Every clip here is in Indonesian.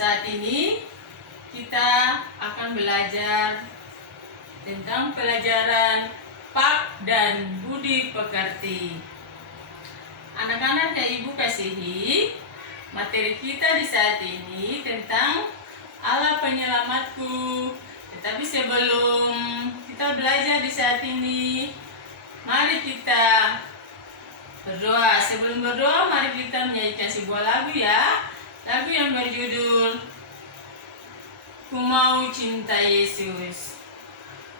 Saat ini kita akan belajar tentang pelajaran Pak dan Budi Pekerti. Anak-anak yang Ibu kasihi, materi kita di saat ini tentang Allah penyelamatku. Tetapi sebelum kita belajar di saat ini, mari kita berdoa. Sebelum berdoa, mari kita menyanyikan sebuah lagu ya. Lagu yang berjudul Ku Mau Cinta Yesus.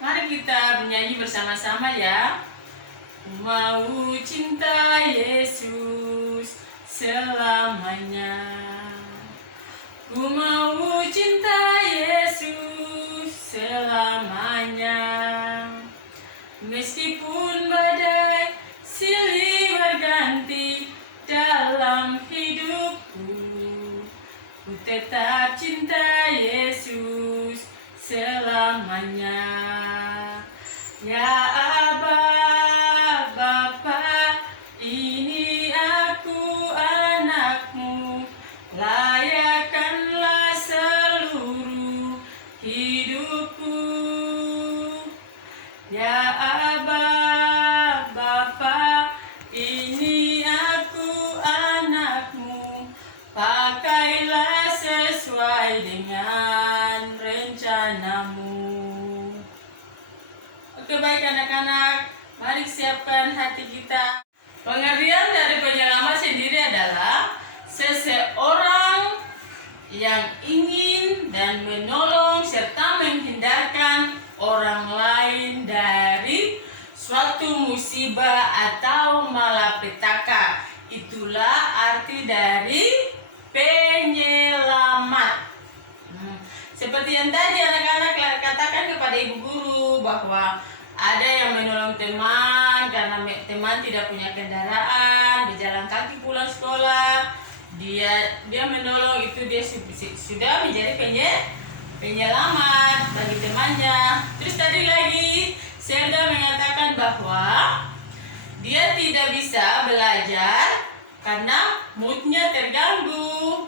Mari kita menyanyi bersama-sama ya. Ku mau cinta Yesus selamanya. Ku mau cinta Yesus selamanya. Meskipun badai silih berganti dalam hidupku, ku tetap cinta Yesus selamanya. Ya Aba, Bapa, ini aku anakmu, layakkanlah seluruh hidupku. Ya Aba, Bapa, ini aku anakmu, pakailah sesuai dengan rencanamu. Oke, baik anak-anak, mari siapkan hati kita. Pengertian dari penyelamat sendiri adalah seseorang yang ingin dan menolong serta menghindarkan orang lain dari suatu musibah atau malapetaka. Itulah arti dari penyelamat. Seperti yang tadi anak-anak katakan kepada ibu guru bahwa ada yang menolong teman karena teman tidak punya kendaraan, berjalan kaki pulang sekolah. Dia menolong, itu dia sudah menjadi penyelamat bagi temannya. Terus tadi lagi Selda mengatakan bahwa dia tidak bisa belajar karena moodnya terganggu,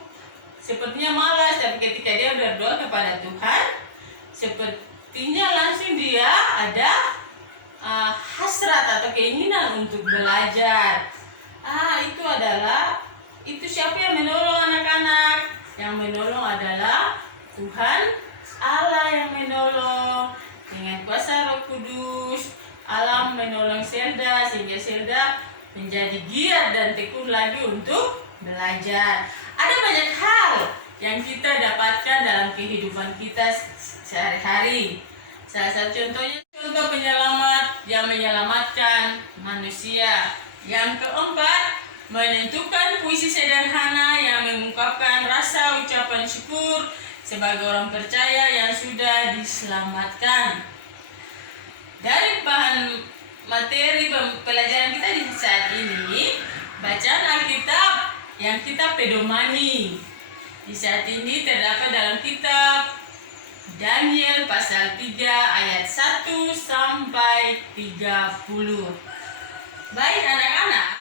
sepertinya malas. Tapi ketika dia berdoa kepada Tuhan, sepertinya langsung dia ada hasrat atau keinginan untuk belajar. Itu siapa yang menolong anak-anak? Yang menolong adalah Tuhan Allah yang menolong dengan kuasa Roh Kudus. Allah menolong Selda sehingga Selda menjadi giat dan tekun lagi untuk belajar. Ada banyak hal yang kita dapatkan dalam kehidupan kita sehari-hari. Salah satu contohnya contoh penyelamat yang menyelamatkan manusia. Yang keempat, menentukan puisi sederhana yang mengungkapkan rasa ucapan syukur sebagai orang percaya yang sudah diselamatkan. Dari bahan materi pelajaran kita di saat ini, bacaan Alkitab yang kita pedomani di saat ini terdapat dalam kitab Daniel pasal 3 ayat 1 sampai 30. Baik anak-anak,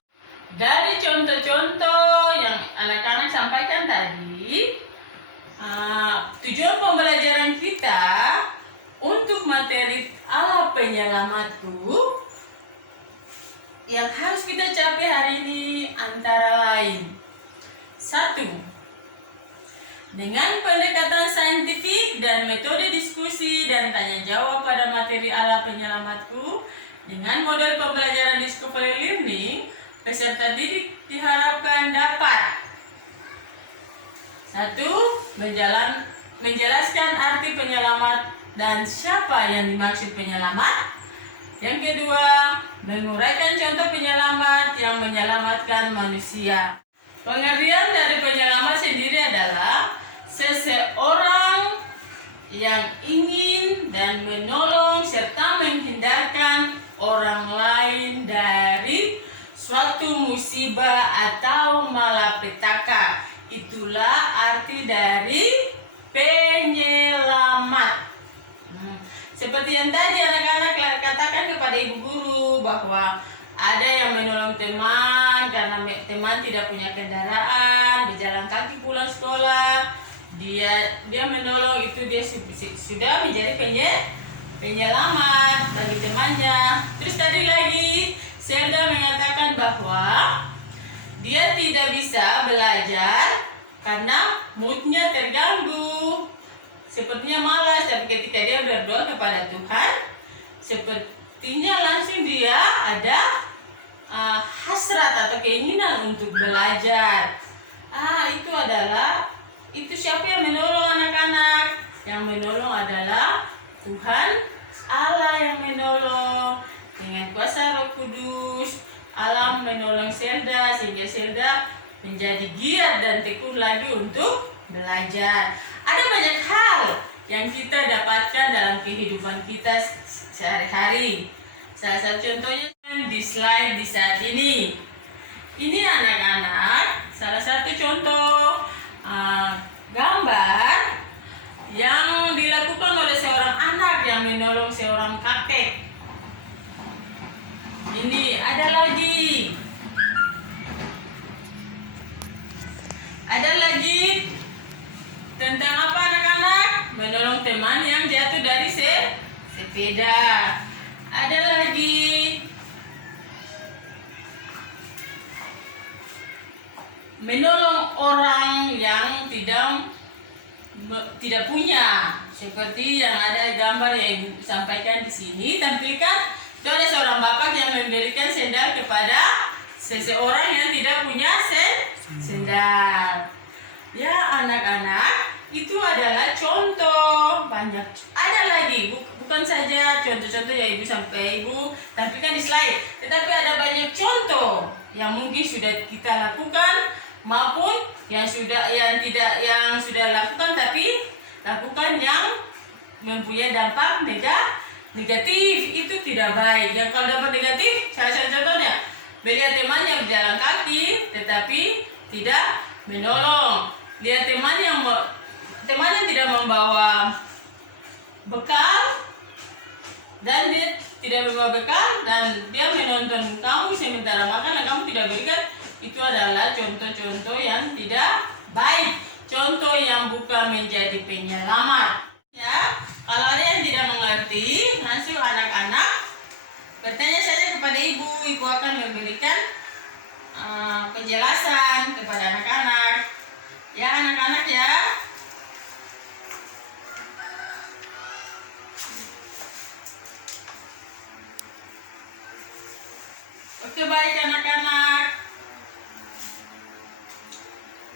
dari contoh-contoh yang anak-anak sampaikan tadi, tujuan pembelajaran kita untuk materi Allah penyelamatku yang harus kita capai hari ini antara lain: 1. Dengan pendekatan saintifik dan metode diskusi dan tanya jawab pada materi Allah penyelamatku dengan model pembelajaran discovery learning, peserta didik diharapkan dapat 1. Menjelaskan arti penyelamat dan siapa yang dimaksud penyelamat. Yang kedua, menguraikan contoh penyelamat yang menyelamatkan manusia. Pengertian dari penyelamat sendiri adalah seseorang yang ingin dan menolong serta menghindarkan orang lain dari suatu musibah atau malapetaka. Itulah arti dari penyelamat. Seperti yang tadi anak-anak katakan kepada ibu guru bahwa ada yang menolong teman karena teman tidak punya kendaraan, berjalan kaki pulang sekolah. dia menolong itu, dia sudah menjadi penyelamat bagi temannya. Terus tadi lagi Zelda mengatakan bahwa dia tidak bisa belajar karena moodnya terganggu, sepertinya malas. Tapi ketika dia berdoa kepada Tuhan, sepertinya langsung dia ada hasrat atau keinginan untuk belajar. Itu siapa yang menolong anak-anak? Yang menolong adalah Tuhan Allah yang menolong dengan kuasa Roh Kudus. Allah menolong Zelda sehingga Zelda menjadi giat dan tekun lagi untuk belajar. Ada banyak hal yang kita dapatkan dalam kehidupan kita sehari-hari. Salah satu contohnya di slide di saat ini. Ini anak-anak, salah satu contoh gambar yang dilakukan oleh seorang anak yang menolong seorang kakek. Ini ada lagi tentang apa anak-anak? Menolong teman yang jatuh dari sepeda. Ada lagi menolong orang yang tidak punya, seperti yang ada gambar yang Ibu sampaikan di sini. Tampilkan, itu ada seorang bapak yang memberikan sendal kepada seseorang yang tidak punya sendal. Ya anak-anak, itu adalah contoh. Banyak ada lagi, bukan saja contoh-contoh yang Ibu tampilkan di slide, tetapi ada banyak contoh yang mungkin sudah kita lakukan maupun yang sudah lakukan, tapi lakukan yang mempunyai dampak negatif. Itu tidak baik. Yang kalau dampak negatif, salah satu contohnya melihat temannya berjalan kaki tetapi tidak menolong, lihat teman yang tidak membawa bekal dan dia tidak membawa bekal dan dia menonton kamu sementara makan dan kamu tidak berikan. Itu adalah contoh-contoh yang tidak baik, contoh yang bukan menjadi penyelamat. Ya, kalau ada yang tidak mengerti, langsung anak-anak bertanya saja kepada ibu. Ibu akan memberikan penjelasan kepada anak-anak. Ya anak-anak ya. Oke, baik anak-anak.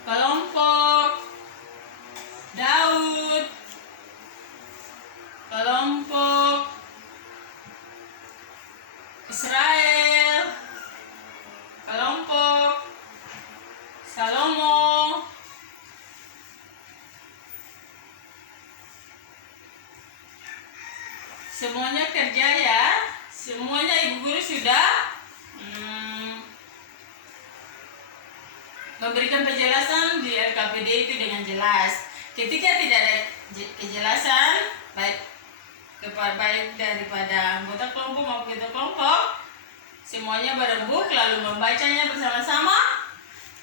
Kelompok Daud, kelompok Israel, kelompok Salomo, semuanya kerja ya. Semuanya ibu guru sudah memberikan penjelasan di LKPD itu dengan jelas. Ketika tidak ada kejelasan baik daripada anggota kelompok maupun ketua kelompok, semuanya berembuk lalu membacanya bersama-sama,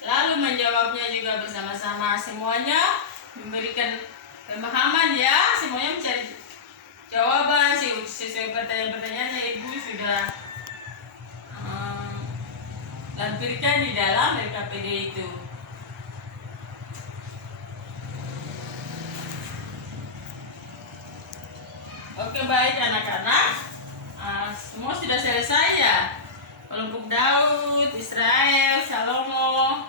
lalu menjawabnya juga bersama-sama. Semuanya memberikan pemahaman ya, semuanya mencari jawaban sesuai pertanyaan-pertanyaannya ibu sudah lampirkan di dalam LKPD itu. Oke, baik anak-anak, semua sudah selesai ya. Kelompok Daud, Israel, Salomo,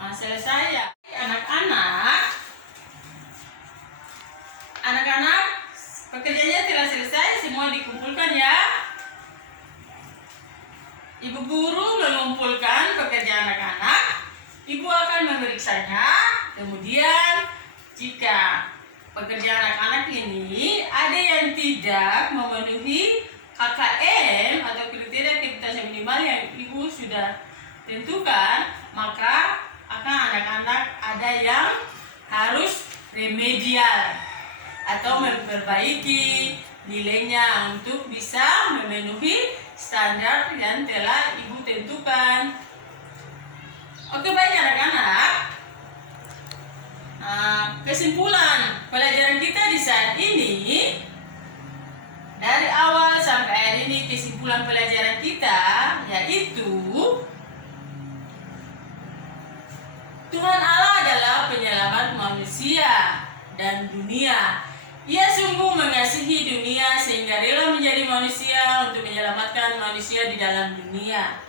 selesai ya. Anak-anak, pekerjaannya telah selesai, semua dikumpulkan ya. Ibu guru mengumpulkan pekerjaan anak-anak, ibu akan memeriksanya. Kemudian jika pekerjaan anak-anak ini ada yang tidak memenuhi KKM atau kriteria aktivitas minimal yang ibu sudah tentukan, maka akan anak-anak ada yang harus remedial atau memperbaiki nilainya untuk bisa memenuhi standar yang telah ibu tentukan. Oke, baik anak-anak. Kesimpulan pelajaran kita di saat ini, dari awal sampai akhir ini, kesimpulan pelajaran kita yaitu Tuhan Allah adalah penyelamat manusia dan dunia. Ia sungguh mengasihi dunia sehingga rela menjadi manusia untuk menyelamatkan manusia di dalam dunia.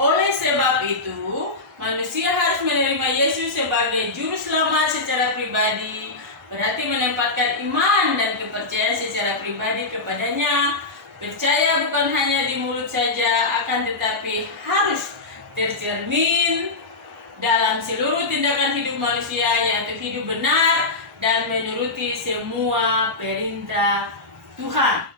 Oleh sebab itu, manusia harus menerima Yesus sebagai juru selamat secara pribadi, berarti menempatkan iman dan kepercayaan secara pribadi kepadanya. Percaya bukan hanya di mulut saja, akan tetapi harus tercermin dalam seluruh tindakan hidup manusia, yaitu hidup benar dan menuruti semua perintah Tuhan.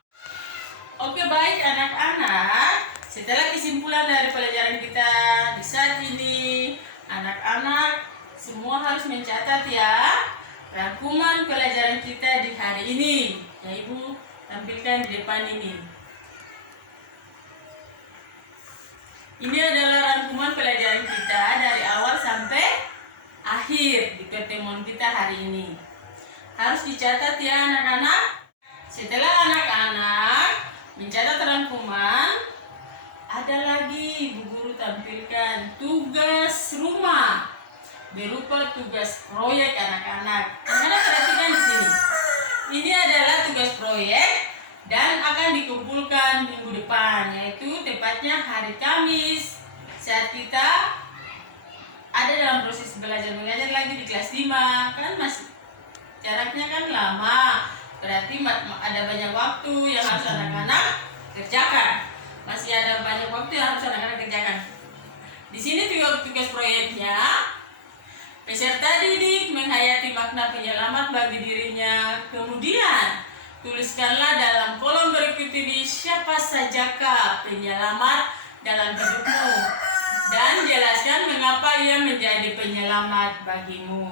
Oke, baik anak-anak, setelah kesimpulan dari pelajaran kita di saat ini, anak-anak semua harus mencatat ya rangkuman pelajaran kita di hari ini. Ya, Ibu tampilkan di depan ini. Ini adalah rangkuman pelajaran kita dari awal sampai akhir di pertemuan kita hari ini. Harus dicatat ya anak-anak. Setelah anak-anak mencatat rangkuman, ada lagi Ibu Guru tampilkan tugas rumah berupa tugas proyek anak-anak. Anak-anak perhatikan di sini. Ini adalah tugas proyek dan akan dikumpulkan minggu depan, yaitu tepatnya hari Kamis, saat kita ada dalam proses belajar mengajar lagi di kelas 5. Kan masih jaraknya kan lama, berarti ada banyak waktu yang harus anak-anak kerjakan. Masih ada banyak waktu yang harus anak-anak kerjakan. Di sini juga tugas proyeknya, peserta didik menghayati makna penyelamat bagi dirinya. Kemudian tuliskanlah dalam kolom berikut ini siapa sajakah penyelamat dalam hidupmu, dan jelaskan mengapa ia menjadi penyelamat bagimu.